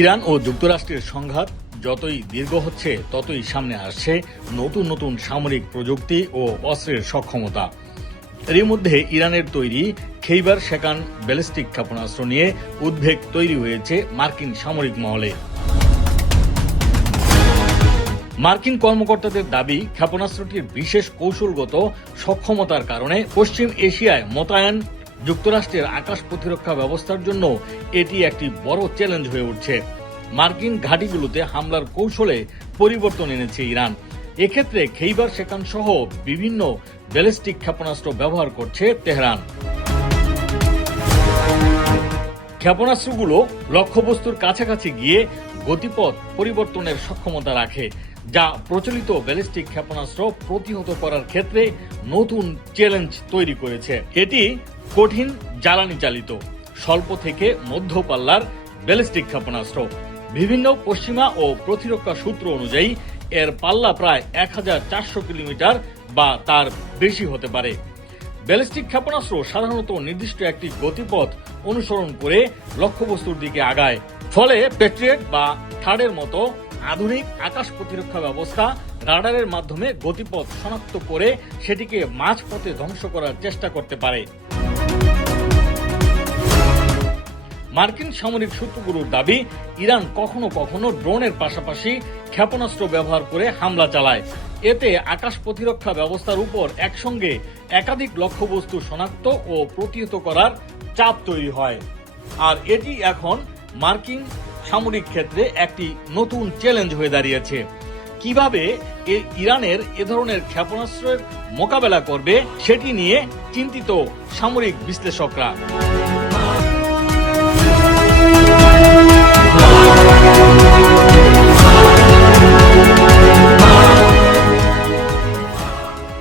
Iran ও যুক্তরাষ্ট্রের সংঘাত যতই দীর্ঘ হচ্ছে ততই সামনে আসছে নতুন নতুন সামরিক প্রযুক্তি ও অস্ত্রের সক্ষমতা। এর মধ্যে ইরানের তৈরি খেইবার শেকান ব্যালিস্টিক ক্ষেপণাস্ত্র নিয়ে উদ্বেগ তৈরি হয়েছে মার্কিন সামরিক মহলে। মার্কিন কর্মকর্তাদের দাবি, ক্ষেপণাস্ত্রটির বিশেষ কৌশলগত সক্ষমতার কারণে পশ্চিম এশিয়ায় মোতায়েন যুক্তরাষ্ট্রের আকাশ প্রতিরক্ষা ব্যবস্থার জন্য এটি একটি বড় চ্যালেঞ্জ হয়ে উঠছে। মার্কিন ঘাঁটিগুলোতে হামলার কৌশলে পরিবর্তন এনেছে ইরান। এক্ষেত্রে খেইবার শেকান সহ বিভিন্ন ব্যালিস্টিক ক্ষেপণাস্ত্র ব্যবহার করছে তেহরান। ক্ষেপণাস্ত্রগুলো লক্ষ্যবস্তুর কাছাকাছি গিয়ে গতিপথ পরিবর্তনের সক্ষমতা রাখে, যা প্রচলিত ব্যালিস্টিক ক্ষেপণাস্ত্র প্রতিহত করার ক্ষেত্রে নতুন চ্যালেঞ্জ তৈরি করেছে। এটি কঠিন জ্বালানি চালিত স্বল্প থেকে মধ্য পাল্লার ব্যালিস্টিক ক্ষেপণাস্ত্র। বিভিন্ন পশ্চিমা ও প্রতিরক্ষা সূত্র অনুযায়ী এর পাল্লা প্রায় 1400 কিলোমিটার বা তার বেশি হতে পারে। ব্যালিস্টিক ক্ষেপণাস্ত্র সাধারণত নির্দিষ্ট একটি গতিপথ অনুসরণ করে লক্ষ্যবস্তুর দিকে আগায়। ফলে প্যাট্রিয়ট বা থার্ডের মতো আধুনিক আকাশ প্রতিরক্ষা ব্যবস্থা রাডারের মাধ্যমে গতিপথ শনাক্ত করে সেটিকে মাঝপথে ধ্বংস করার চেষ্টা করতে পারে। মার্কিন সামরিক সূত্রগুলোর দাবি, ইরান কখনো কখনো ড্রোনের পাশাপাশি ক্ষেপণাস্ত্র ব্যবহার করে হামলা চালায়। এতে আকাশ প্রতিরক্ষা ব্যবস্থার উপর একসঙ্গে একাধিক লক্ষ্যবস্তু শনাক্ত ও প্রতিহত করার চাপ তৈরি হয়। আর এটি এখন মার্কিন সামরিক ক্ষেত্রে একটি নতুন চ্যালেঞ্জ হয়ে দাঁড়িয়েছে। কিভাবে ইরানের এ ধরনের ক্ষেপণাস্ত্রের মোকাবেলা করবে সেটি নিয়ে চিন্তিত সামরিক বিশ্লেষকরা।